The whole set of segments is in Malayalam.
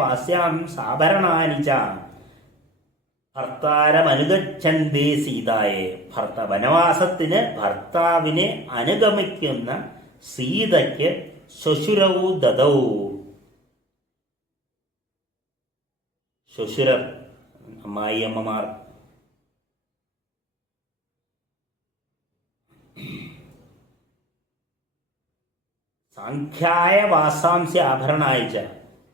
വാസ്യാം സാഭരണാനി ച ഭർത്താരമനുഗച്ഛന്തേ സീതായെ. വനവാസത്തിന് ഭർത്താവിനെ അനുഗമിക്കുന്ന സീതയ്ക്ക് ശ്വശുരൗ ദദൗ. ശ്വശുരർ അമ്മായിയമ്മമാർ. സാഖ്യായ വാസാംസ്യ ആഭരണായിച്ച.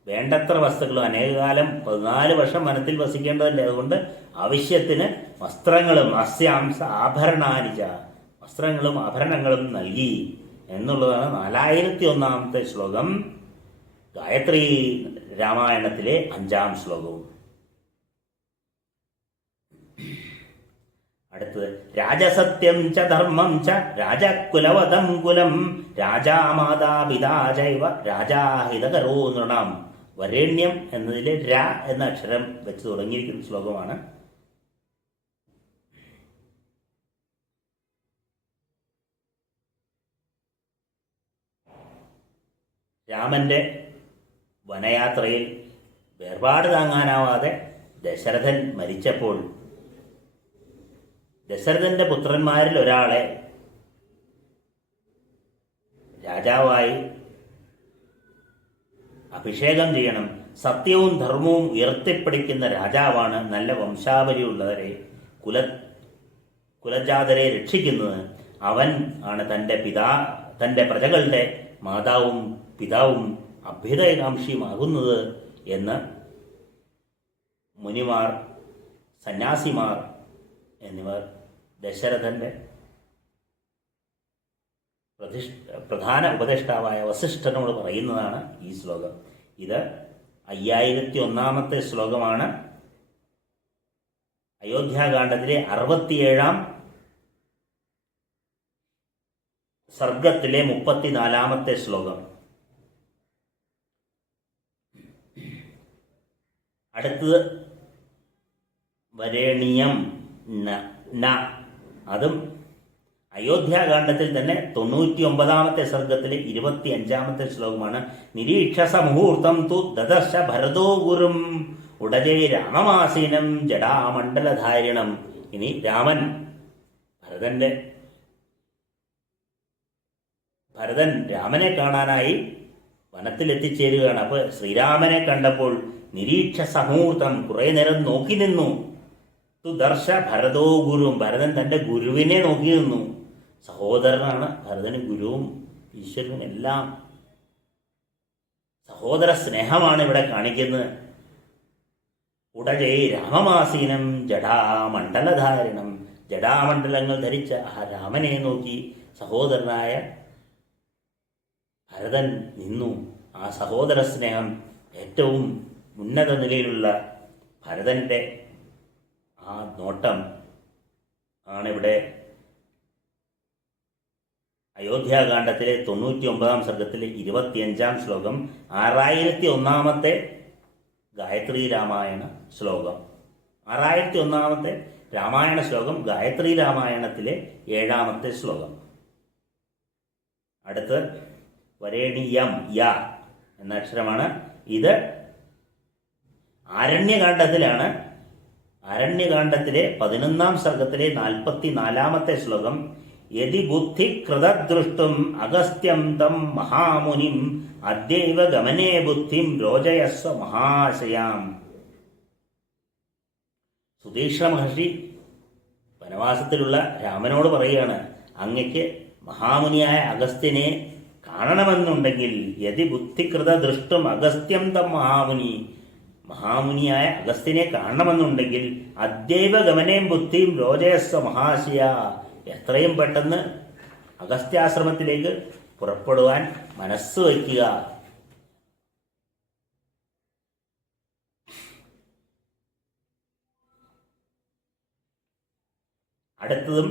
വേണ്ടത്ര വസ്തുക്കളും അനേകകാലം 14 വർഷം വനത്തിൽ വസിക്കേണ്ടതല്ലേ, അതുകൊണ്ട് ആവശ്യത്തിന് വസ്ത്രങ്ങളും അസ്യാംസ ആഭരണാനിച്ച വസ്ത്രങ്ങളും ആഭരണങ്ങളും നൽകി എന്നുള്ളതാണ് 4001 ശ്ലോകം, ഗായത്രി രാമായണത്തിലെ 5-ാം ശ്ലോകവും. അടുത്തത് രാജസത്യം ച ധർമ്മം ച രാജകുലവതം കുലം രാജാമാതാപിതാ ചൈവ രാജാഹിതകരോ നൃണാം. വരേണ്യം എന്നതിലെ ര എന്ന അക്ഷരം വെച്ച് തുടങ്ങിയിരിക്കുന്ന ശ്ലോകമാണ്. രാമന്റെ വനയാത്രയിൽ വേർപാട് താങ്ങാനാവാതെ ദശരഥൻ മരിച്ചപ്പോൾ ദശരഥന്റെ പുത്രന്മാരിൽ ഒരാളെ രാജാവായി അഭിഷേകം ചെയ്യണം. സത്യവും ധർമ്മവും ഉയർത്തിപ്പിടിക്കുന്ന രാജാവാണ് നല്ല വംശാവലിയുള്ളവരെ കുലജാതരെ രക്ഷിക്കുന്നത്. അവൻ ആണ് തൻ്റെ പ്രജകളുടെ മാതാവും പിതാവും അഭ്യുദയകാംക്ഷിയുമാകുന്നത് എന്ന് മുനിമാർ, സന്യാസിമാർ എന്നിവർ ദശരഥന്റെ പ്രധാന ഉപദേഷ്ടാവായ വസിഷ്ഠനോട് പറയുന്നതാണ് ഈ ശ്ലോകം. ഇത് 5001 ശ്ലോകമാണ്. അയോധ്യാകാന്ഡത്തിലെ 67-ാം സർഗത്തിലെ 34 ശ്ലോകം. അടുത്തത് വരേണിയം ന. അതും അയോധ്യാകാന്ഡത്തിൽ തന്നെ 99-ാമത്തെ സർഗത്തിലെ 25-ാമത്തെ ശ്ലോകമാണ്. നിരീക്ഷസ മുഹൂർത്തം തു ദദർശ ഭരതോ ഗുരും ഉടജേ രാമമാസീനം ജടാമണ്ഡലധാരിണം. ഇനി ഭരതൻ രാമനെ കാണാനായി വനത്തിലെത്തിച്ചേരുകയാണ്. അപ്പോൾ ശ്രീരാമനെ കണ്ടപ്പോൾ നിരീക്ഷസ മുഹൂർത്തം, കുറെ നേരം നോക്കി നിന്നു. തു ദർശ ഭരതോ ഗുരും, ഭരതൻ തന്റെ ഗുരുവിനെ നോക്കി നിന്നു. സഹോദരനാണ് ഭരതന് ഗുരുവും ഈശ്വരനും എല്ലാം. സഹോദര സ്നേഹമാണ് ഇവിടെ കാണിക്കുന്നത്. ഉടജേ രാമമാസീനം ജടാമണ്ഡലധാരണം, ജടാമണ്ഡലങ്ങൾ ധരിച്ച ആ രാമനെ നോക്കി സഹോദരനായ ഭരതൻ നിന്നു. ആ സഹോദര സ്നേഹം ഏറ്റവും ഉന്നത നിലയിലുള്ള ഭരതന്റെ ആ നോട്ടം ആണിവിടെ അയോധ്യാകാന്ഡത്തിലെ 99-ാം സർഗത്തിലെ 25-ാം ശ്ലോകം, 6001 ഗായത്രി രാമായണ ശ്ലോകം. 6001 രാമായണ ശ്ലോകം ഗായത്രി രാമായണത്തിലെ 7-ാമത്തെ ശ്ലോകം. അടുത്ത് വരേണിയം യ എന്ന അക്ഷരമാണ്. ഇത് ആരണ്യകാന്ഡത്തിലാണ്. ആരണ്യകാന്ഡത്തിലെ 11-ാം സർഗത്തിലെ 44-ാമത്തെ ശ്ലോകം. യതി ബുദ്ധി കൃതദൃഷ്ടും അഗസ്ത്യം തം മഹാമുനിം അദ്യൈവ ഗമനേ ബുദ്ധിം രോചയസ്വ മഹാശയാം. സുധീഷ്ണ മഹർഷി വനവാസത്തിലുള്ള രാമനോട് പറയുകയാണ്, അങ്ങയ്ക്ക് മഹാമുനിയായ അഗസ്ത്യനെ കാണണമെന്നുണ്ടെങ്കിൽ യതി ബുദ്ധികൃത ദൃഷ്ടും അഗസ്ത്യം തം മഹാമുനിയായ അഗസ്ത്യനെ കാണണമെന്നുണ്ടെങ്കിൽ അദ്യൈവ ഗമനേം ബുദ്ധിയും രോചയസ്വ മഹാശയ, എത്രയും പെട്ടെന്ന് അഗസ്ത്യാശ്രമത്തിലേക്ക് പുറപ്പെടുവാൻ മനസ്സ് വയ്ക്കുക. അടുത്തതും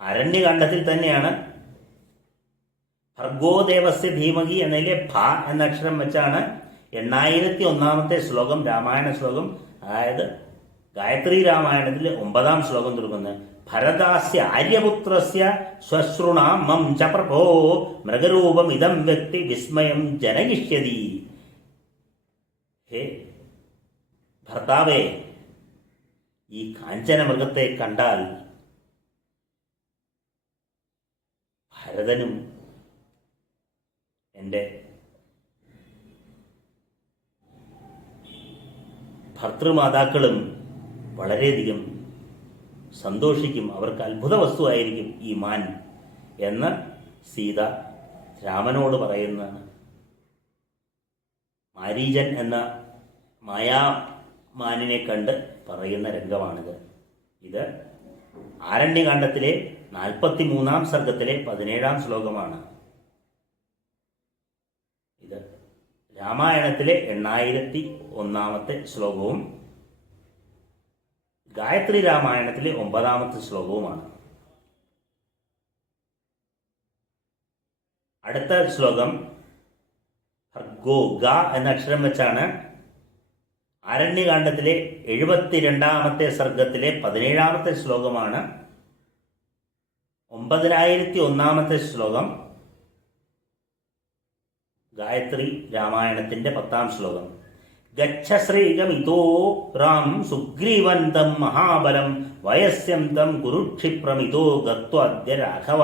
അരണ്യകാന്ഡത്തിൽ തന്നെയാണ്. ഭർഗോദേവസ്യ ധീമഹി എന്നതിലെ ഭ എന്ന അക്ഷരം വെച്ചാണ് 8001 ശ്ലോകം, രാമായണ ശ്ലോകം, അതായത് ഗായത്രി രാമായണത്തിൽ 9-ാം ശ്ലോകം തുടങ്ങുന്നത്. ഭരതാസ്യ ആര്യപുത്രസ്യ ശ്വശ്രുണാം മം ച പ്രഭോ മൃഗരൂപം ഇതം വ്യക്തി വിസ്മയം ജനയിഷ്യതി. ഹേ ഭർത്താവേ, ഈ കാഞ്ചന മൃഗത്തെ കണ്ടാൽ ഭരതനും എൻ്റെ ഭർത്തൃമാതാക്കളും വളരെയധികം സന്തോഷിക്കും, അവർക്ക് അത്ഭുത വസ്തുവായിരിക്കും ഈ മാൻ എന്ന് സീത രാമനോട് പറയുന്നതാണ്. മാരീചൻ എന്ന മായാമാനിനെ കണ്ട് പറയുന്ന രംഗമാണിത്. ഇത് ആരണ്യകാണ്ഡത്തിലെ 43 സർഗത്തിലെ 17 ശ്ലോകമാണ്. ഇത് രാമായണത്തിലെ 8001 ശ്ലോകവും ഗായത്രി രാമായണത്തിലെ 9 ശ്ലോകവുമാണ്. അടുത്ത ശ്ലോകം ഭർഗോ ഗ എന്ന അക്ഷരം വെച്ചാണ്. ആരണ്യകാണ്ഡത്തിലെ 72 സർഗത്തിലെ 17 ശ്ലോകമാണ്. 9001 ശ്ലോകം ഗായത്രി രാമായണത്തിന്റെ 10 ശ്ലോകം. ഗച്ഛ ശ്രീകമിതോ രാം സുഗ്രീവന്തം മഹാബലം വയസ്യം തം കുരുക്ഷിപ്രമിതോ ഗത്വാദ്യ രാഘവ.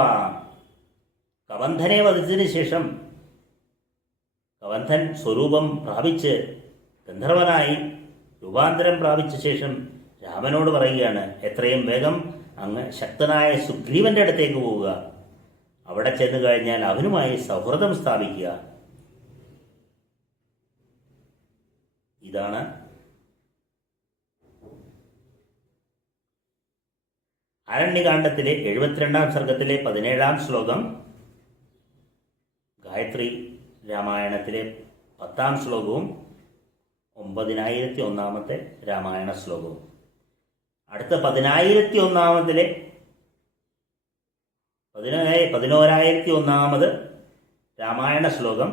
കവന്ധനെ വധിച്ചതിന് ശേഷം കവന്ധൻ സ്വരൂപം പ്രാപിച്ച് ഗന്ധർവനായി രൂപാന്തരം പ്രാപിച്ച ശേഷം രാമനോട് പറയുകയാണ്, എത്രയും വേഗം അങ്ങ് ശക്തനായ സുഗ്രീവന്റെ അടുത്തേക്ക് പോവുക, അവിടെ ചെന്ന് കഴിഞ്ഞാൽ അവനുമായി സൗഹൃദം സ്ഥാപിക്കുക. ഇതാണ് ആരണ്യകാണ്ഡത്തിലെ 72 സർഗത്തിലെ 17 ശ്ലോകം, ഗായത്രി രാമായണത്തിലെ 10 ശ്ലോകവും 9001 രാമായണ ശ്ലോകവും. അടുത്ത 10001 1101 രാമായണ ശ്ലോകം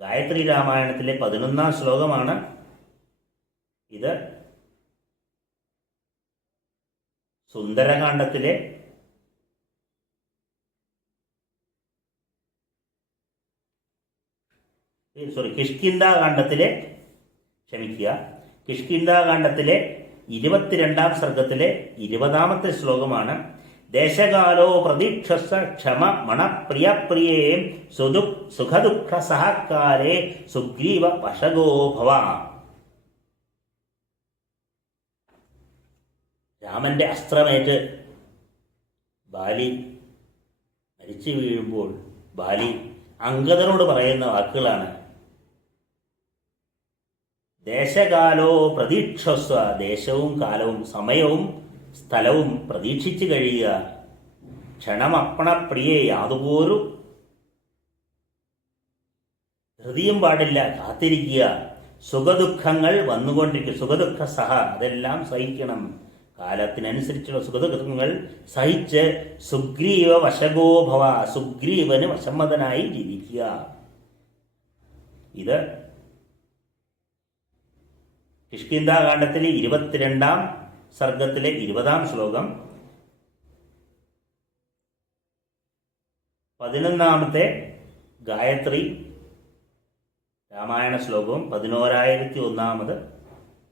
ഗായത്രി രാമായണത്തിലെ 11 ശ്ലോകമാണ്. ഇത് സുന്ദരകാണ്ഡത്തിലെ കിഷ്കിന്ധാകാണ്ഡത്തിലെ 22 സർഗത്തിലെ 20 ശ്ലോകമാണ്. ദേശകാലോ പ്രതീക്ഷസ ക്ഷമ മണപ്രിയപ്രിയേ സുഖദുഃഖ സഹകാലേ സുഗ്രീവ വശഗോ ഭവ. രാമന്റെ അസ്ത്രമേറ്റ് ബാലി മരിച്ചു വീഴുമ്പോൾ ബാലി അംഗദനോട് പറയുന്ന വാക്കുകളാണ്. ദേശകാലോ പ്രതീക്ഷസ്വ, ദേശവും കാലവും സമയവും സ്ഥലവും പ്രതീക്ഷിച്ചു കഴിയുക. ക്ഷണമപ്പണപ്രിയെ, യാതൊരു ഹൃദയം പാടില്ല, കാത്തിരിക്കുക. സുഖദുഃഖങ്ങൾ വന്നുകൊണ്ടിരിക്കും, സുഖദുഃഖ സഹ, അതെല്ലാം സഹിക്കണം. കാലത്തിനനുസരിച്ചുള്ള സുഖദുഃഖങ്ങൾ സഹിച്ച് സുഗ്രീവ വശഗോഭവ, സുഗ്രീവന് വശമ്മതനായി ജീവിക്കുക. ഇത് കിഷ്കിന്ധാകാണ്ഡത്തിലെ 22 സർഗത്തിലെ 20 ശ്ലോകം. 11 ഗായത്രി രാമായണ ശ്ലോകവും 11001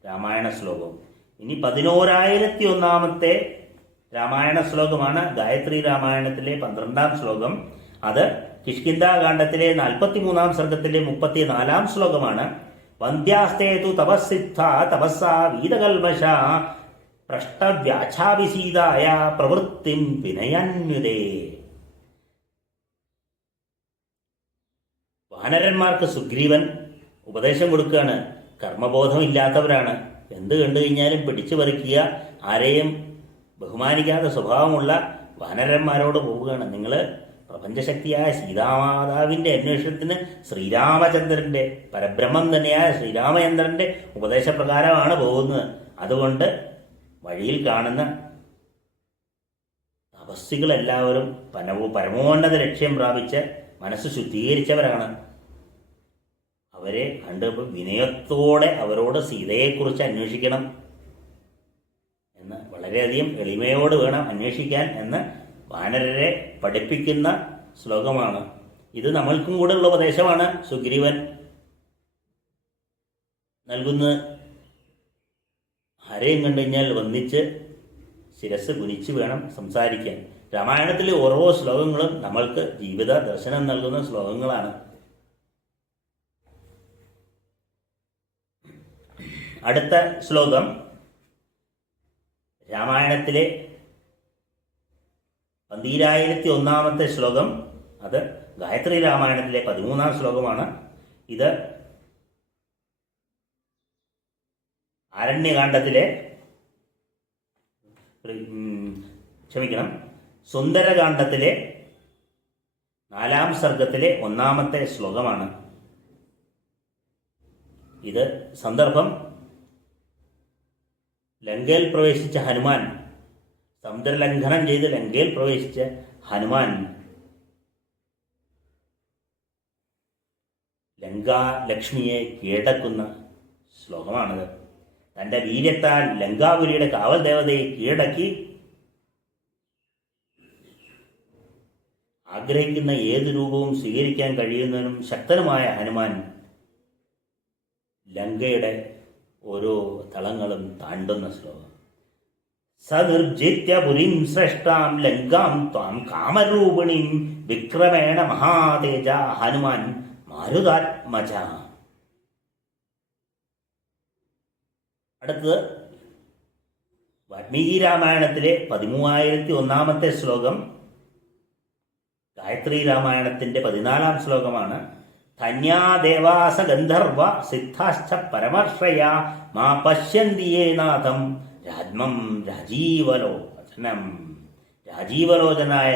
രാമായണ ശ്ലോകവും. ഇനി 11001 രാമായണ ശ്ലോകമാണ് ഗായത്രി രാമായണത്തിലെ 12 ശ്ലോകം. അത് കിഷ്കിന്ധാകാണ്ഡത്തിലെ 43 സർഗത്തിലെ 34 ശ്ലോകമാണ്. വന്ധ്യാസ്തേതു തപസ്സിദ്ധ തപസ്സാ വീതകൽമഷ പ്രഷ്ടവ്യാച്ഛാഭിസീതായ പ്രവൃത്തിം വിനയന്യുതേ. വാനരന്മാർക്ക് സുഗ്രീവൻ ഉപദേശം കൊടുക്കുകയാണ്. കർമ്മബോധമില്ലാത്തവരാണ്, എന്ത് കണ്ടു കഴിഞ്ഞാലും പിടിച്ചു പറിക്കുക, ആരെയും ബഹുമാനിക്കാത്ത സ്വഭാവമുള്ള വാനരന്മാരോട് പോവുകയാണ്. നിങ്ങൾ പ്രപഞ്ചശക്തിയായ സീതാമാതാവിൻ്റെ അന്വേഷണത്തിന് ശ്രീരാമചന്ദ്രൻ്റെ, പരബ്രഹ്മം തന്നെയായ ശ്രീരാമചന്ദ്രൻ്റെ ഉപദേശപ്രകാരമാണ് പോകുന്നത്. അതുകൊണ്ട് വഴിയിൽ കാണുന്ന തപസ്സികളെല്ലാവരും പരമോന്നത ലക്ഷ്യം പ്രാപിച്ച് മനസ്സ് ശുദ്ധീകരിച്ചവരാണ്. അവരെ കണ്ട് വിനയത്തോടെ അവരോട് സീതയെക്കുറിച്ച് അന്വേഷിക്കണം എന്ന്, വളരെയധികം എളിമയോട് വേണം അന്വേഷിക്കാൻ എന്ന് വാനരരെ പഠിപ്പിക്കുന്ന ശ്ലോകമാണ്. ഇത് നമ്മൾക്കും കൂടെ ഉള്ള ഉപദേശമാണ്. സുഗ്രീവൻ നൽകുന്ന ആരെയും കണ്ടു കഴിഞ്ഞാൽ വന്നിച്ച് ശിരസ് കുനിച്ച് വേണം സംസാരിക്കാൻ. രാമായണത്തിലെ ഓരോ ശ്ലോകങ്ങളും നമ്മൾക്ക് ജീവിത ദർശനം നൽകുന്ന ശ്ലോകങ്ങളാണ്. അടുത്ത ശ്ലോകം രാമായണത്തിലെ 12,001 ശ്ലോകം. അത് ഗായത്രി രാമായണത്തിലെ 13 ശ്ലോകമാണ്. ഇത് ആരണ്യകാണ്ഡത്തിലെ സുന്ദരകാണ്ഡത്തിലെ 4 സർഗത്തിലെ 1 ശ്ലോകമാണ്. ഇത് സന്ദർഭം ലങ്കയിൽ പ്രവേശിച്ച ഹനുമാൻ, സമുദ്രലംഘനം ചെയ്ത് ലങ്കയിൽ പ്രവേശിച്ച ഹനുമാൻ ലങ്കാലക്ഷ്മിയെ കീഴടക്കുന്ന ശ്ലോകമാണിത്. തൻ്റെ വീര്യത്താൽ ലങ്കാപുരിയുടെ കാവൽ ദേവതയെ കീഴടക്കി ആഗ്രഹിക്കുന്ന ഏത് രൂപവും സ്വീകരിക്കാൻ കഴിയുന്നതിനും ശക്തനുമായ ഹനുമാൻ ലങ്കയുടെ ഓരോ തളങ്ങളും താണ്ടുന്ന ശ്ലോകം. സനിർജിത്യ പുരീം ശ്രേഷ്ഠാം ലങ്കാം ത്വാം കാമരൂപിണീം വിക്രമേണ മഹാതേജ ഹനുമാൻ മാരുതാത്മജ. അടുത്തത് വാൽമീകി രാമായണത്തിലെ 13,001 ശ്ലോകം ഗായത്രി രാമായണത്തിന്റെ 14 ശ്ലോകമാണ്. ധന്യാദേവാസ ഗന്ധർവ സിദ്ധാശ്ച പരമർഷയ മാ പശ്യന്തിയേ നാഥം രാജ്മം രാജീവലോചനം. രാജീവലോചനായ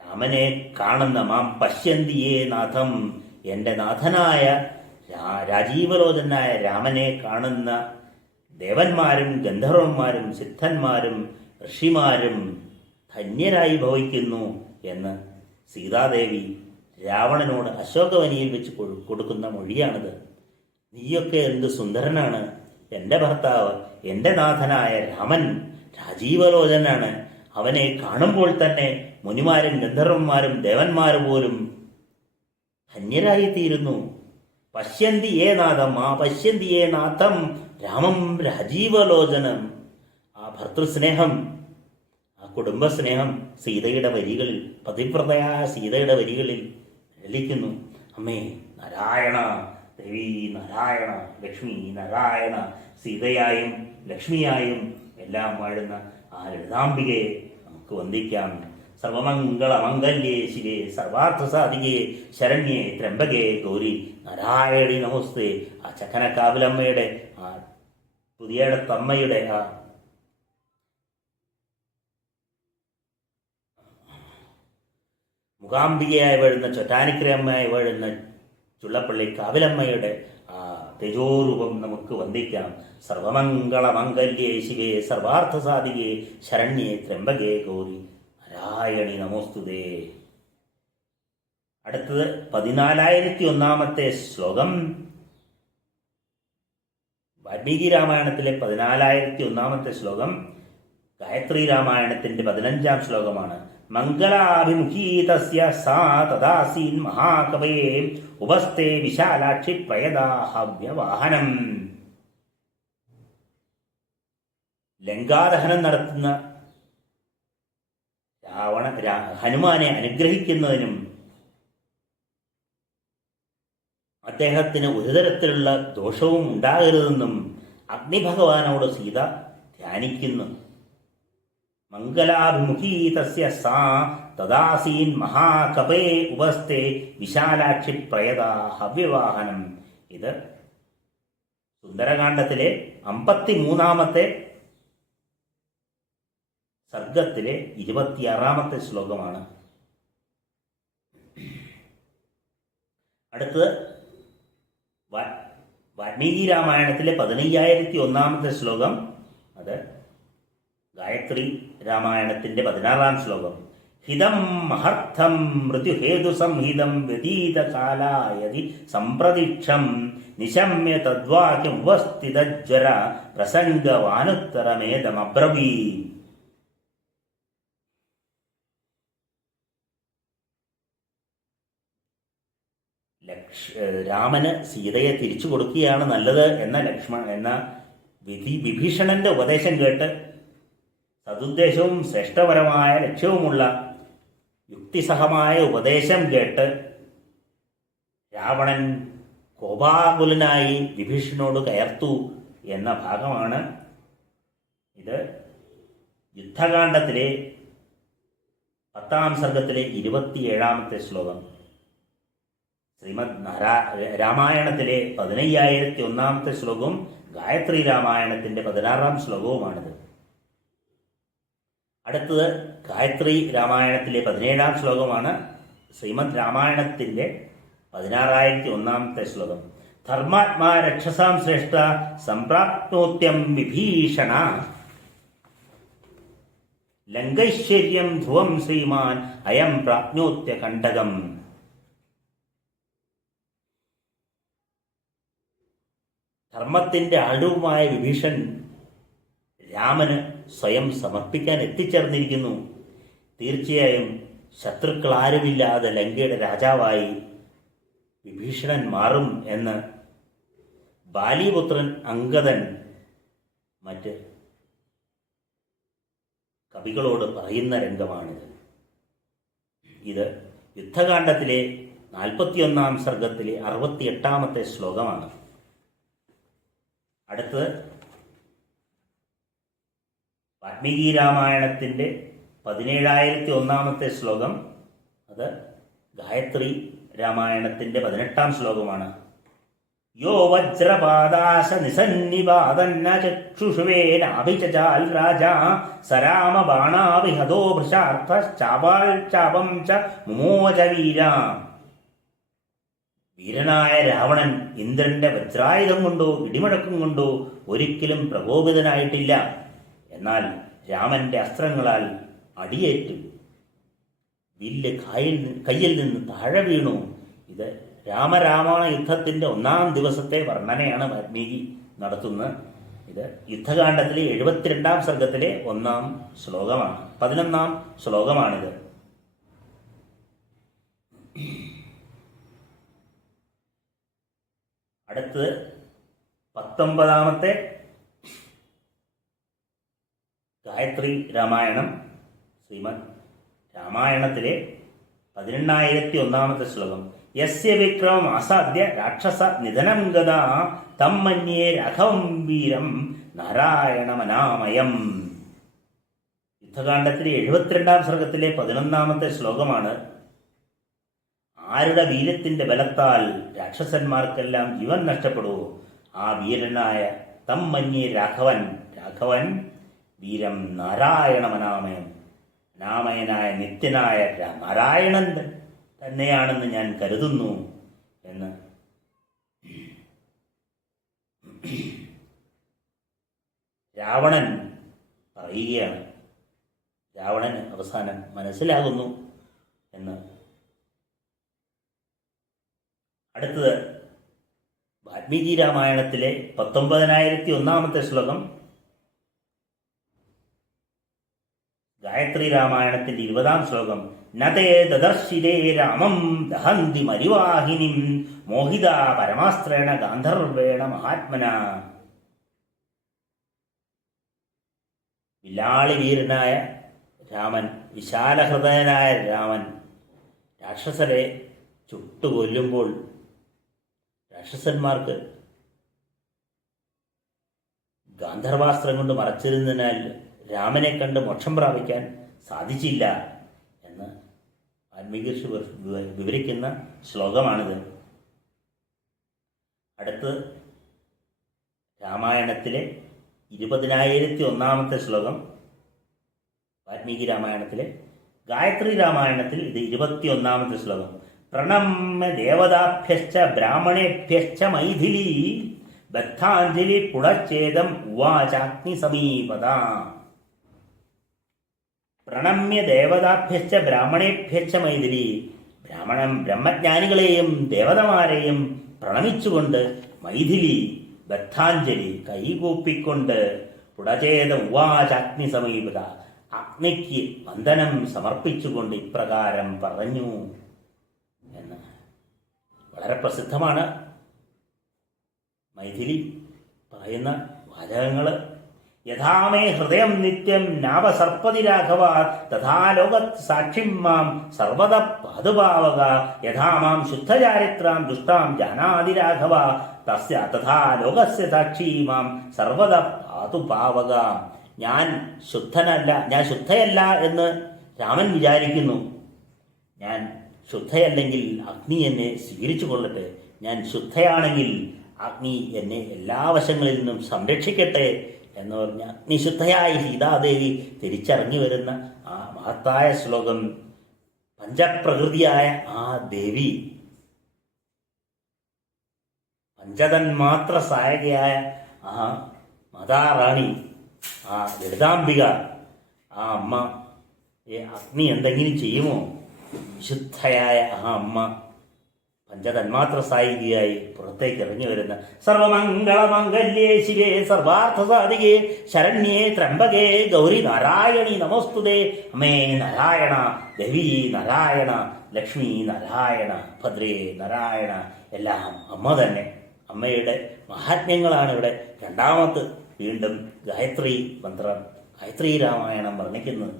രാമനെ കാണുന്ന മാം പശ്യന്തിയേ നാഥം, എൻ്റെ നാഥനായ രാജീവലോചനായ രാമനെ കാണുന്ന ദേവന്മാരും ഗന്ധർവന്മാരും സിദ്ധന്മാരും ഋഷിമാരും ധന്യരായി ഭവിക്കുന്നു എന്ന് സീതാദേവി രാവണനോട് അശോകവനിയിൽ വെച്ച് കൊടുക്കുന്ന മൊഴിയാണിത്. നീയൊക്കെ എന്ത് സുന്ദരനാണ്, എൻ്റെ ഭർത്താവ് എൻ്റെ നാഥനായ രാമൻ രാജീവലോചനാണ്. അവനെ കാണുമ്പോൾ തന്നെ മുനിമാരും ഗന്ധർവന്മാരും ദേവന്മാരും പോലും ധന്യരായിത്തീരുന്നു. പശ്യന്തി ഏ നാഥം ആ പശ്യന്തി ഏ നാഥം രാമം രാജീവലോചനം. ആ ഭർത്തൃസ്നേഹം, ആ കുടുംബസ്നേഹം സീതയുടെ വരികളിൽ, പതിവ്രതയായ സീതയുടെ വരികളിൽ ലഭിക്കുന്നു. അമ്മേ നാരായണ, ദേവി നാരായണ, ലക്ഷ്മി നാരായണ. സീതയായും ലക്ഷ്മിയായും എല്ലാം വാഴുന്ന ആ ലളിതാംബികയെ നമുക്ക് വന്ദിക്കാം. സർവമംഗളമംഗല്യേ ശിവേ സർവാർത്ഥസാധികേ ശരണ്യേ ത്രംബകേ ഗൗരി നാരായണി നമസ്തേ. ആ ചക്കനക്കാവിലമ്മയുടെ, ആ പുതിയടത്തമ്മയുടെ, ആ മുഖാംബികയായി വാഴുന്ന ചൊറ്റാനിക്കരമ്മയായി വാഴുന്ന ചുള്ളപ്പള്ളി കാവിലമ്മയുടെ ആ തേജോരൂപം നമുക്ക് വന്ദിക്കാം. സർവമംഗളമംഗല്യേ ശിവേ സർവാർത്ഥസാധികേ ശരണ്യേ ത്രംബകേ ഗൗരി നാരായണി നമോസ്തുതേ. അടുത്തത് 14,001 ശ്ലോകം വാൽമീകി രാമായണത്തിലെ 14,001 ശ്ലോകം ഗായത്രി രാമായണത്തിന്റെ 15 ശ്ലോകമാണ്. മംഗളാഭിമുഖീ തസ്യ സാ തദാസീൻ മഹാകവയേ ഉപസ്ഥേ വിശാലാക്ഷി പ്രയദാഹവ്യവാഹനം. ലങ്കാദഹനം നടത്തുന്ന ഹനുമാനെ അനുഗ്രഹിക്കുന്നതിനും അദ്ദേഹത്തിന് ഒരു തരത്തിലുള്ള ദോഷവും ഉണ്ടാകരുതെന്നും അഗ്നിഭഗവാനോട് സീത ധ്യാനിക്കുന്നു. മംഗലാഭിമുഖീ തസ്യ സാ തദാസീൻ മഹാകപേ ഉപസ്ഥേ വിശാലാക്ഷി പ്രയദാ ഹവ്യവാഹനം. ഇത് സുന്ദരകാണ്ഡത്തിലെ 53 സർഗത്തിലെ 26 ശ്ലോകമാണ്. അടുത്തത് വാൽമീകി രാമായണത്തിലെ 15,001 ശ്ലോകം. അത് ഗായത്രി രാമായണത്തിന്റെ 16 ശ്ലോകം. ഹിതം മഹർത്ഥം മൃത്യുഹേതു സംഹിതം വ്യതീതകാലായതി സംപ്രതീക്ഷം നിശമ്യ തദ്വാക്യം ഉപസ്ഥിതജ്വര പ്രസംഗവാനുത്തരമേതമബ്രവീ. രാമന് സീതയെ തിരിച്ചു കൊടുക്കുകയാണ് നല്ലത് എന്ന വിഭീഷണന്റെ ഉപദേശം കേട്ട് സതുദ്ദേശവും ശ്രേഷ്ഠപരമായ ലക്ഷ്യവുമുള്ള യുക്തിസഹമായ ഉപദേശം കേട്ട് രാവണൻ കോപാകുലനായി വിഭീഷണനോട് കയർത്തു എന്ന ഭാഗമാണ് ഇത്. യുദ്ധകാണ്ഡത്തിലെ 10-ാം സർഗത്തിലെ 27-ാമത്തെ ശ്ലോകം. ശ്രീമദ് രാമായണത്തിലെ 15,001-ാമത്തെ ശ്ലോകവും ഗായത്രി രാമായണത്തിന്റെ 16-ാം ശ്ലോകവുമാണിത്. അടുത്തത് ഗായത്രി രാമായണത്തിലെ 17-ാം ശ്ലോകമാണ്. ശ്രീമദ് രാമായണത്തിന്റെ 16,001-ാമത്തെ ശ്ലോകം. ധർമാത്മാ രക്ഷസാം ശ്രേഷ്ഠ സംപ്രാപ്നോത്യം വിഭീഷണ ലങ്കൈശ്വര്യം ധ്രുവം ശ്രീമാൻ അയം പ്രാപ്നോത്യ കണ്ടകം. ധർമ്മത്തിന്റെ ആഴവുമായ വിഭീഷൺ രാമന് സ്വയം സമർപ്പിക്കാൻ എത്തിച്ചേർന്നിരിക്കുന്നു. തീർച്ചയായും ശത്രുക്കൾ ആരുമില്ലാതെ ലങ്കയുടെ രാജാവായി വിഭീഷണൻ മാറും എന്ന് ബാലിപുത്രൻ അംഗദൻ മറ്റ് കവികളോട് പറയുന്ന രംഗമാണിത്. ഇത് യുദ്ധകാണ്ഡത്തിലെ 41-ാം സർഗത്തിലെ 68-ാമത്തെ ശ്ലോകമാണ്. അടുത്തത് വാൽമീകി രാമായണത്തിന്റെ 17,001-ാമത്തെ ശ്ലോകം. അത് ഗായത്രി രാമായണത്തിന്റെ 18-ാം ശ്ലോകമാണ്. യോ വജ്രപാദാശ നിസന്നിപാതന്ന ചക്ഷുഷുവേനാഭിചാൽ രാജാ സരാമ ബാണാവിഹതോ ഭൃശാർത്ഥ ചാപാൽ ചാപം ച മുമോച വീര. വീരനായ രാവണൻ ഇന്ദ്രന്റെ വജ്രായുധം കൊണ്ടോ ഇടിമുഴക്കം കൊണ്ടോ ഒരിക്കലും പ്രകോപിതനായിട്ടില്ല. എന്നാൽ രാമന്റെ അസ്ത്രങ്ങളാൽ അടിയേറ്റു വില്ല് കയ്യിൽ നിന്ന് താഴെ വീണു. ഇത് രാമരാവണ യുദ്ധത്തിന്റെ 1-ാം ദിവസത്തെ വർണ്ണനയാണ് വാൽമീകി നടത്തുന്നത്. ഇത് യുദ്ധകാണ്ഡത്തിലെ 72-ാം സർഗത്തിലെ 1-ാം ശ്ലോകമാണ്, 11-ാം ശ്ലോകമാണിത്. അടുത്തത് 19-ാമത്തെ ഗായത്രി രാമായണം. ശ്രീമദ് രാമായണത്തിലെ 18,001-ാമത്തെ ശ്ലോകം. യസ്യ വിക്രമം ആസാദ്യ രാക്ഷസ നിധനം ഗതാ തം മന്യേ രാഘവം വീരം നാരായണമനാമയം. യുദ്ധകാണ്ഡത്തിലെ 72-ാം സർഗത്തിലെ 11-ാമത്തെ ശ്ലോകമാണ്. ആരുടെ വീരത്തിന്റെ ബലത്താൽ രാക്ഷസന്മാർക്കെല്ലാം ജീവൻ നഷ്ടപ്പെടുവോ ആ വീരനായ തം മന്യേ രാഘവൻ വീരം നാരായണമനാമയം, അനാമയനായ നിത്യനായ നാരായണൻ തന്നെയാണെന്ന് ഞാൻ കരുതുന്നു എന്ന് രാവണൻ പറയുകയാണ്. രാവണൻ അവസാനം മനസ്സിലാകുന്നു എന്ന്. അടുത്തത് വാൽമീകി രാമായണത്തിലെ 19,001-ാമത്തെ ശ്ലോകം. ഗായത്രി രാമായണത്തിന്റെ 20-ാം ശ്ലോകം. നതേ ദദർശിരേ രാമം ദഹന്തി മരിവാഹിനിം മോഹിത പരമാസ്ത്രേണ ഗാന്ധർവേണ മഹാത്മന. വില്ലാളി വീരനായ രാമൻ, വിശാലഹൃദയനായ രാമൻ രാക്ഷസരെ ചുട്ടുകൊല്ലുമ്പോൾ രാക്ഷസന്മാർക്ക് ഗാന്ധർവാസ്ത്രം കൊണ്ട് മറച്ചിരുന്നതിനാൽ രാമനെ കണ്ട് മോക്ഷം പ്രാപിക്കാൻ സാധിച്ചില്ല എന്ന് വാൽമീകി വിവരിക്കുന്ന ശ്ലോകമാണിത്. അടുത്ത് രാമായണത്തിലെ 20,001-ാമത്തെ ശ്ലോകം. വാൽമീകി രാമായണത്തിലെ. ഗായത്രി രാമായണത്തിൽ ഇത് 21-ാമത്തെ ശ്ലോകം. പ്രണമ്യ ദേവതാഭ്യശ്ച ബ്രാഹ്മണേഭ്യശ്ച മൈഥിലി ബദ്ധാഞ്ജലി പുടച്ഛേദം ഉവാചാഗ്നി സമീപത. പ്രണമ്യ ദേവതാഭ്യശ്ച ബ്രാഹ്മണേഭ്യശ്ച മൈഥിലി. ബ്രഹ്മജ്ഞാനികളെയും ദേവതമാരെയും പ്രണമിച്ചുകൊണ്ട് മൈഥിലി ബദ്ധാഞ്ജലി കൈകൂപ്പിക്കൊണ്ട് പുടചേത ഉവാചാഗ്നി സമീപത അഗ്നിക്ക് വന്ദനം സമർപ്പിച്ചുകൊണ്ട് ഇപ്രകാരം പറഞ്ഞു എന്ന് വളരെ പ്രസിദ്ധമാണ്. മൈഥിലി പറയുന്ന വാചകങ്ങൾ: യഥാമേ ഹൃദയം നിത്യം നാവസർപ്പതി രാഘവ തഥാ ലോകത് സാക്ഷിം മാം സർവദ പാതുപാവക യഥാ മാം ശുദ്ധചാരിത്രാം ദുഷ്ടാം ജാനാതി രാഘവ തസ്യ തഥാ ലോകസ്യ സാക്ഷി മാം സർവദ പാതുപാവക. ഞാൻ ശുദ്ധയല്ല എന്ന് രാമൻ വിചാരിക്കുന്നു. ഞാൻ ശുദ്ധയല്ലെങ്കിൽ അഗ്നി എന്നെ സ്വീകരിച്ചു കൊള്ളട്ടെ. ഞാൻ ശുദ്ധയാണെങ്കിൽ അഗ്നി എന്നെ എല്ലാ വശങ്ങളിൽ നിന്നും സംരക്ഷിക്കട്ടെ എന്ന് പറഞ്ഞ നിശുദ്ധയായി സീതാദേവി തിരിച്ചറിഞ്ഞു വരുന്ന ആ മഹത്തായ ശ്ലോകം, പഞ്ചപ്രകൃതിയായ ആ ദേവി, പഞ്ചതന്മാത്ര സഹായകയായ ആ മാതാറാണി, ആ ലളിതാംബിക, ആ അമ്മ അഗ്നി എന്തെങ്കിലും ചെയ്യുമോ? വിശുദ്ധയായ ആ അമ്മ പഞ്ചതന്മാത്ര സായികയായി പുറത്തേക്ക് ഇറങ്ങി വരുന്ന സർവമംഗളമംഗല്യേ ശിവേ സർവാർത്ഥസാധികേ ശരണ്യേ ത്രംബകേ ഗൗരി നാരായണി നമോസ്തുതേ. അമ്മേ നാരായണ, ദേവി നാരായണ, ലക്ഷ്മി നാരായണ, ഭദ്രേ നാരായണ, എല്ലാം അമ്മ തന്നെ. അമ്മയുടെ മഹാത്മ്യങ്ങളാണ് ഇവിടെ രണ്ടാമത് വീണ്ടും ഗായത്രി മന്ത്രം, ഗായത്രി രാമായണം വർണ്ണിക്കുന്നത്.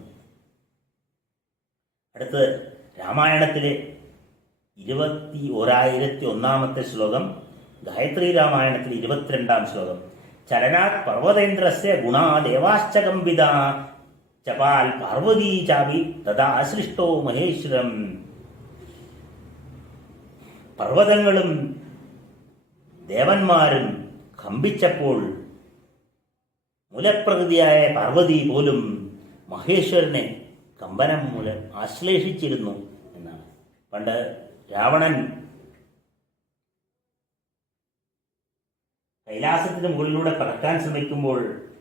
അടുത്ത് രാമായണത്തിലെ 21,001 ശ്ലോകം, ഗായത്രി രാമായണത്തിൽ 22 ശ്ലോകം. ചലനാത് പർവ്വതേന്ദ്രസ്യ ഗുണാ ദേവാശ്ച കമ്പിത ചപാൽ പാർവതീ ചാപി തഥാ ആശ്ലിഷ്ടോ മഹേശ്വരം. പർവ്വതങ്ങളും ദേവന്മാരും കമ്പിച്ചപ്പോൾ മൂലപ്രകൃതിയായ പാർവതി പോലും മഹേശ്വരനെ കമ്പനം മൂലം ആശ്ലേഷിച്ചിരുന്നു എന്നാണ്. പണ്ട് രാവണൻ കൈലാസത്തിന് മുകളിലൂടെ പറക്കാൻ ശ്രമിക്കുമ്പോൾ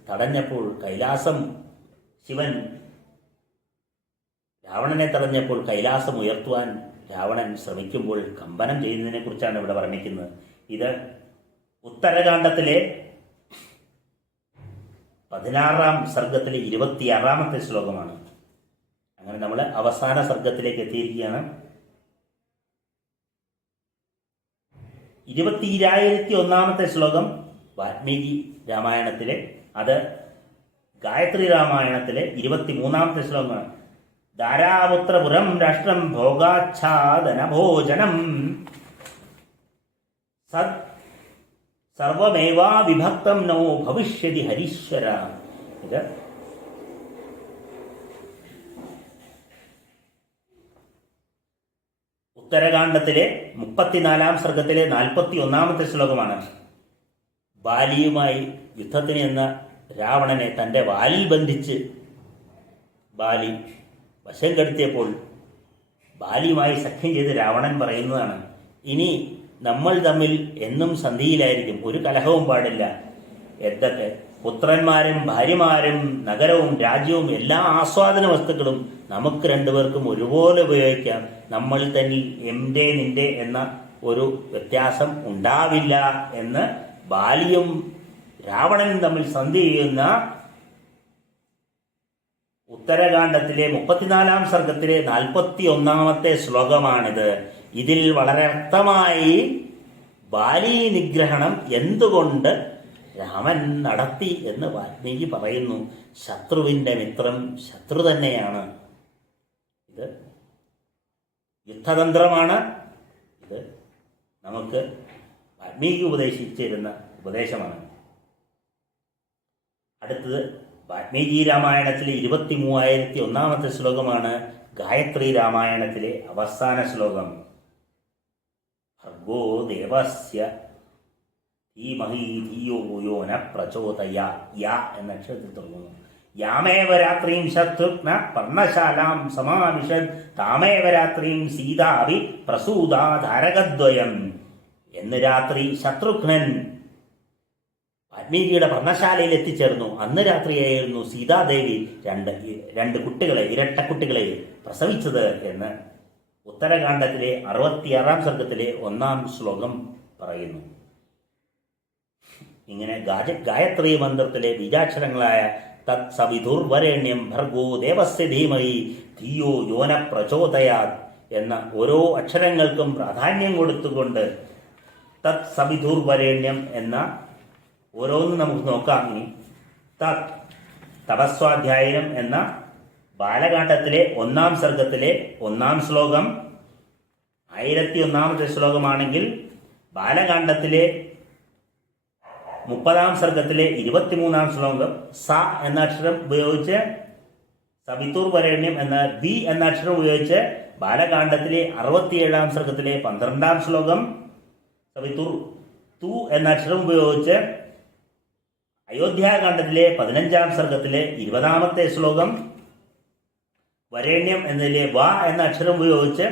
തടഞ്ഞപ്പോൾ, ശിവൻ രാവണനെ തടഞ്ഞപ്പോൾ കൈലാസം ഉയർത്തുവാൻ രാവണൻ ശ്രമിക്കുമ്പോൾ കമ്പനം ചെയ്യുന്നതിനെ കുറിച്ചാണ് ഇവിടെ വർണ്ണിക്കുന്നത്. ഇത് ഉത്തരകാണ്ഡത്തിലെ 16 സർഗത്തിലെ 26 ശ്ലോകമാണ്. അങ്ങനെ നമ്മൾ അവസാന സർഗത്തിലേക്ക് എത്തിയിരിക്കുകയാണ്. 22,001 ശ്ലോകം വാൽമീകി രാമായണത്തിലെ, അത് ഗായത്രി രാമായണത്തിലെ 23 ശ്ലോകമാണ്. ധാരാപുത്രപുരം രാഷ്ട്രം ഭോഗാച്ഛാദനഭോജനം സത് സർവമേവാ വിഭക്തം നോ ഭവിഷ്യതി ഹരീശ്വര. ഇത് ഉത്തരകാണ്ഡത്തിലെ 34 സർഗത്തിലെ 41 ശ്ലോകമാണ്. ബാലിയുമായി യുദ്ധത്തിന് എന്ന രാവണനെ തൻ്റെ വാലിൽ ബന്ധിച്ച് ബാലി വശം കെടുത്തിയപ്പോൾ ബാലിയുമായി സഖ്യം ചെയ്ത് രാവണൻ പറയുന്നതാണ്: ഇനി നമ്മൾ തമ്മിൽ എന്നും സന്ധിയിലായിരിക്കും, ഒരു കലഹവും പാടില്ല. എന്തൊക്കെ പുത്രന്മാരും ഭാര്യമാരും നഗരവും രാജ്യവും എല്ലാ ആസ്വാദന വസ്തുക്കളും നമുക്ക് രണ്ടുപേർക്കും ഒരുപോലെ ഉപയോഗിക്കാം. നമ്മൾ തന്നിൽ എന്റെ നിന്റെ എന്ന ഒരു വ്യത്യാസം ഉണ്ടാവില്ല എന്ന് ബാലിയും രാവണനും തമ്മിൽ സന്ധി ചെയ്യുന്ന ഉത്തരകാണ്ഡത്തിലെ 34 സർഗത്തിലെ 41 ശ്ലോകമാണിത്. ഇതിൽ വളരെ വ്യക്തമായി ബാലി നിഗ്രഹണം എന്തുകൊണ്ട് രാമൻ നടത്തി എന്ന് വാൽമീകി പറയുന്നു. ശത്രുവിൻ്റെ മിത്രം ശത്രു തന്നെയാണ്. ഇത് യുദ്ധതന്ത്രമാണ്. ഇത് നമുക്ക് വാൽമീകി ഉപദേശിച്ചിരുന്ന ഉപദേശമാണ്. അടുത്തത് വാൽമീകി രാമായണത്തിലെ 23,001 ശ്ലോകമാണ്. ഗായത്രി രാമായണത്തിലെ അവസാന ശ്ലോകം. ഭർഗോ ദേവസ്യ ധീമഹി ധിയോ യോ ന പ്രചോദയാത്. യാ എന്ന അക്ഷരത്തിൽ തുടങ്ങുന്നു. യാമേവ രാത്രിം ശത്രുഘ്ന പർണശാലാം സമാവിശത് താമേവ രാത്രിം സീതാവി പ്രസൂതാധാരകദ്വയം. എന്ന് രാത്രി ശത്രുഘ്നൻ വാൽമീകിയുടെ പർണശാലയിൽ എത്തിച്ചേർന്നു. അന്ന് രാത്രിയായിരുന്നു സീതാദേവി രണ്ട് കുട്ടികളെ, ഇരട്ടക്കുട്ടികളെ പ്രസവിച്ചത് എന്ന് ഉത്തരകാണ്ഡത്തിലെ 66 സർഗത്തിലെ 1 ശ്ലോകം പറയുന്നു. ഇങ്ങനെ ഗായത്രി മന്ത്രത്തിലെ ബീജാക്ഷരങ്ങളായ തത് സവിതുർവരേണ്യം ഭർഗോ ദേവസ്യ ധീമഹി ധിയോ യോന പ്രചോദയാത് എന്ന ഓരോ അക്ഷരങ്ങൾക്കും പ്രാധാന്യം കൊടുത്തുകൊണ്ട് തത് സവിതുർവരേണ്യം എന്ന ഓരോന്നും നമുക്ക് നോക്കാം. ഇനി തത് തപസ്വാധ്യായനം എന്ന ബാലകാണ്ഡത്തിലെ 1-ാം സർഗത്തിലെ 1-ാം ശ്ലോകം 1001-ാമത്തെ ശ്ലോകമാണെങ്കിൽ ബാലകാണ്ഡത്തിലെ 30-ാം സർഗത്തിലെ 23-ാം ശ്ലോകം സ എന്ന അക്ഷരം ഉപയോഗിച്ച് സവിതുർവരേണ്യം എന്ന ബി എന്ന അക്ഷരം ഉപയോഗിച്ച് ബാലകാണ്ഡത്തിലെ 67-ാം സർഗത്തിലെ 12-ാം ശ്ലോകം സവിതുർ തു എന്ന അക്ഷരം ഉപയോഗിച്ച് അയോധ്യാകാണ്ഡത്തിലെ 15-ാം സർഗത്തിലെ 20-ാമത്തെ ശ്ലോകം വരേണ്യം എന്നതിലെ വ എന്ന അക്ഷരം ഉപയോഗിച്ച്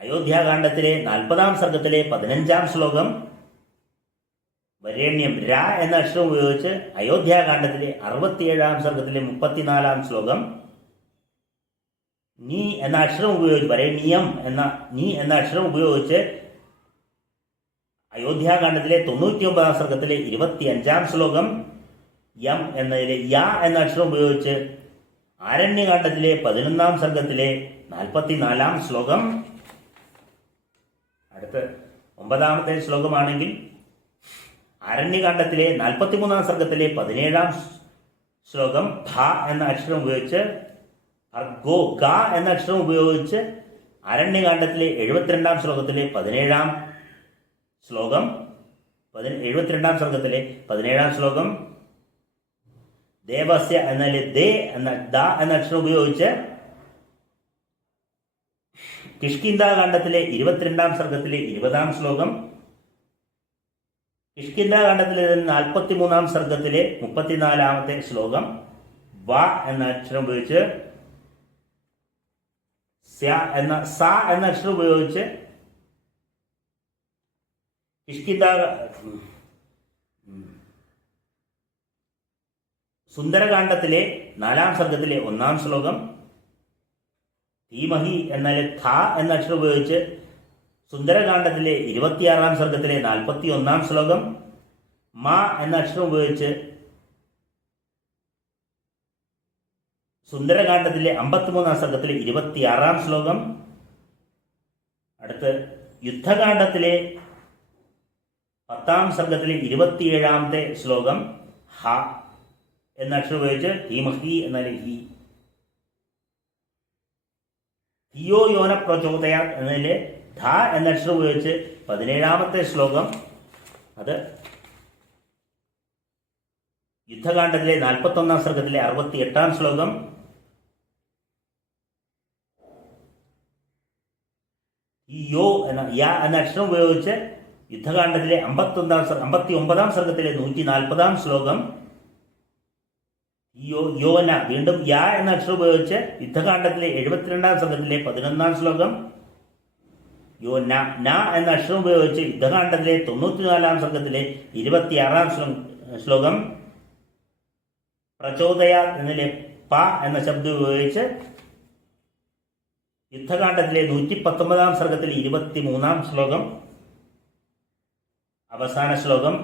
അയോധ്യാകാണ്ഡത്തിലെ 40-ാം സർഗത്തിലെ 15-ാം ശ്ലോകം വരേണ്യം ര എന്ന അക്ഷരം ഉപയോഗിച്ച് അയോധ്യാകാണ്ഡത്തിലെ 67-ാം സർഗത്തിലെ 34-ാം ശ്ലോകം നീ എന്ന അക്ഷരം ഉപയോഗിച്ച് വരേണ്യം എന്ന നീ എന്ന അക്ഷരം ഉപയോഗിച്ച് അയോധ്യാകാണ്ഡത്തിലെ 99-ാം സർഗത്തിലെ 25-ാം ശ്ലോകം യം എന്നതിലെ യ എന്ന അക്ഷരം ഉപയോഗിച്ച് ആരണ്യകാണ്ഡത്തിലെ 11-ാം സർഗത്തിലെ 44-ാം ശ്ലോകം. അടുത്ത് 9-ാമത്തെ ശ്ലോകമാണെങ്കിൽ ആരണ്യകാണ്ഡത്തിലെ 43-ാം സർഗത്തിലെ 17-ാം ശ്ലോകം ഭ എന്ന അക്ഷരം ഉപയോഗിച്ച് ഭർഗോ ഗ എന്ന അക്ഷരം ഉപയോഗിച്ച് ആരണ്യകാണ്ഡത്തിലെ 72-ാം ശ്ലോകത്തിലെ 17-ാം ശ്ലോകം 72-ാം സർഗത്തിലെ 17-ാം ശ്ലോകം ദേവസ്യ എന്നതിലെ ദേ എന്ന ദ എന്ന അക്ഷരം ഉപയോഗിച്ച് കിഷ്കിന്ധാകാണ്ഡത്തിലെ 22-ാം സർഗത്തിലെ 20-ാം ശ്ലോകം കിഷ്കിന്ധാകാണ്ഡത്തിലെ 43-ാം സർഗത്തിലെ 34-ാമത്തെ ശ്ലോകം വ എന്ന അക്ഷരം ഉപയോഗിച്ച് സ എന്ന അക്ഷരം ഉപയോഗിച്ച് കിഷ്കിന്ധാ സുന്ദരകാണ്ഡത്തിലെ 4-ാം സർഗത്തിലെ 1-ാം ശ്ലോകം ധീമഹി എന്നാൽ ധ എന്ന അക്ഷരം ഉപയോഗിച്ച് സുന്ദരകാണ്ഡത്തിലെ 26-ാം സർഗത്തിലെ 41-ാം ശ്ലോകം മ എന്ന അക്ഷരം ഉപയോഗിച്ച് സുന്ദരകാണ്ഡത്തിലെ 53-ാം സർഗത്തിലെ 26-ാം ശ്ലോകം. അടുത്ത് യുദ്ധകാണ്ഡത്തിലെ 10-ാം സർഗത്തിലെ 27-ാമത്തെ ശ്ലോകം ഹ എന്ന അക്ഷരം ഉപയോഗിച്ച് ധീമഹി എന്നാൽ ഹി ധിയോ യോന പ്രചോദയ എന്നതിലെ ധ എന്ന അക്ഷരം ഉപയോഗിച്ച് 17-ാമത്തെ ശ്ലോകം. അത് യുദ്ധകാണ്ഡത്തിലെ 41-ാം സർഗത്തിലെ 68-ാം ശ്ലോകം. ഈ യോ എന്ന അക്ഷരം ഉപയോഗിച്ച് യുദ്ധകാണ്ഡത്തിലെ 59-ാം സർഗത്തിലെ 140-ാം ശ്ലോകം. യോന വീണ്ടും യ എന്ന അക്ഷരം ഉപയോഗിച്ച് യുദ്ധകാണ്ഡത്തിലെ 72-ാം സർഗത്തിലെ 11-ാം ശ്ലോകം. യോ ന എന്ന അക്ഷരം ഉപയോഗിച്ച് യുദ്ധകാണ്ഡത്തിലെ 94-ാം സർഗത്തിലെ 26-ാം ശ്ലോകം. പ്രചോദയ എന്നതിലെ പ എന്ന ശബ്ദം ഉപയോഗിച്ച് യുദ്ധകാണ്ഡത്തിലെ 119-ാം സർഗത്തിലെ 23-ാം ശ്ലോകം. അവസാന ശ്ലോകം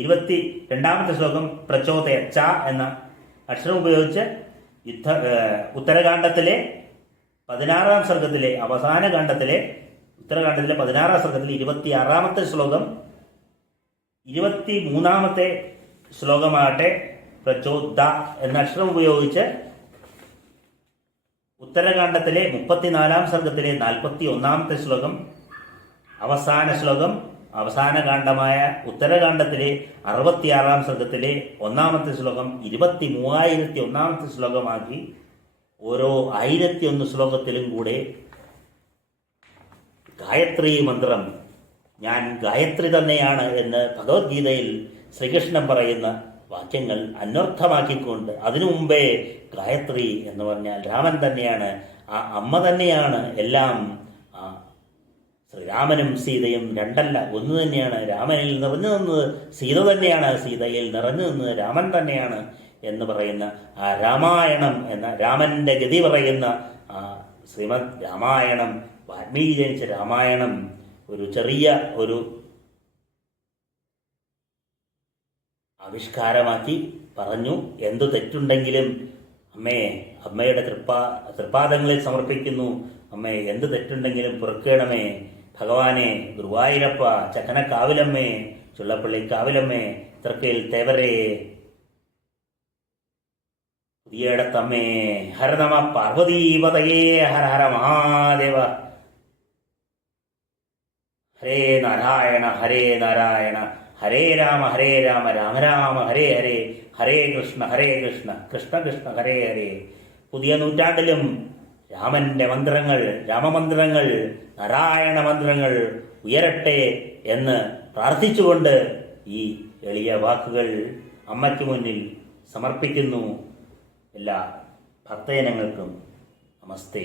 22-ാമത്തെ ശ്ലോകം പ്രചോദയ ച എന്ന അക്ഷരം ഉപയോഗിച്ച് ഉത്തരകാണ്ഡത്തിലെ 16-ാം സർഗത്തിലെ അവസാന കാണ്ഡത്തിലെ ഉത്തരകാണ്ഡത്തിലെ 16-ാം സർഗത്തിലെ 26-ാമത്തെ ശ്ലോകം. 23-ാമത്തെ ശ്ലോകമാകട്ടെ പ്രചോദ എന്ന അക്ഷരം ഉപയോഗിച്ച് ഉത്തരകാണ്ഡത്തിലെ 34-ാം സർഗത്തിലെ 41-ാമത്തെ ശ്ലോകം. അവസാന ശ്ലോകം അവസാന കാണ്ഡമായ ഉത്തരകാണ്ഡത്തിലെ 66-ാം സർഗത്തിലെ 1-ാമത്തെ ശ്ലോകം 23,001-ാമത്തെ ശ്ലോകമാക്കി ഓരോ 1001 ശ്ലോകത്തിലും കൂടെ ഗായത്രി മന്ത്രം ഞാൻ ഗായത്രി തന്നെയാണ് എന്ന് ഭഗവത്ഗീതയിൽ ശ്രീകൃഷ്ണൻ പറയുന്ന വാക്യങ്ങൾ അന്വർത്ഥമാക്കിക്കൊണ്ട് അതിനു മുമ്പേ ഗായത്രി എന്ന് പറഞ്ഞാൽ രാമൻ തന്നെയാണ്, ആ അമ്മ തന്നെയാണ് എല്ലാം. ശ്രീരാമനും സീതയും രണ്ടല്ല, ഒന്ന് തന്നെയാണ്. രാമനിൽ നിറഞ്ഞു നിന്നത് സീത തന്നെയാണ്, സീതയിൽ നിറഞ്ഞു നിന്നത് രാമൻ തന്നെയാണ് എന്ന് പറയുന്ന ആ രാമായണം എന്ന രാമന്റെ ഗതി പറയുന്ന ആ ശ്രീമദ് രാമായണം, വാൽമീകി ജനിച്ച രാമായണം ഒരു ചെറിയ ഒരു ആവിഷ്കാരമാക്കി പറഞ്ഞു. എന്തു തെറ്റുണ്ടെങ്കിലും അമ്മേ, അമ്മയുടെ തൃപ്പാദങ്ങളിൽ സമർപ്പിക്കുന്നു. അമ്മേ, എന്ത് തെറ്റുണ്ടെങ്കിലും പൊറുക്കണമേ. ഭഗവാനെ, ഗുരുവായൂരപ്പ, ചക്കനക്കാവിലമ്മേ, ചുള്ളപ്പള്ളി കാവിലമ്മേ, തൃക്കയിൽ തേവരേ, പുതിയടത്തമ്മേ, ഹര നമ പാർവതീപതയേ, ഹര ഹര മഹാദേവ. ഹരേ നാരായണ ഹരേ നാരായണ, ഹരേ രാമ രാമ രാമ ഹരേ ഹരേ, ഹരേ കൃഷ്ണ കൃഷ്ണ കൃഷ്ണ ഹരേ ഹരേ. പുതിയ നൂറ്റാണ്ടിലും രാമന്റെ മന്ത്രങ്ങൾ, രാമമന്ത്രങ്ങൾ, നാരായണ മന്ത്രങ്ങൾ ഉയരട്ടെ എന്ന് പ്രാർത്ഥിച്ചുകൊണ്ട് ഈ എളിയ വാക്കുകൾ അമ്മയ്ക്ക് മുന്നിൽ സമർപ്പിക്കുന്നു. എല്ലാ ഭക്തജനങ്ങൾക്കും നമസ്തേ.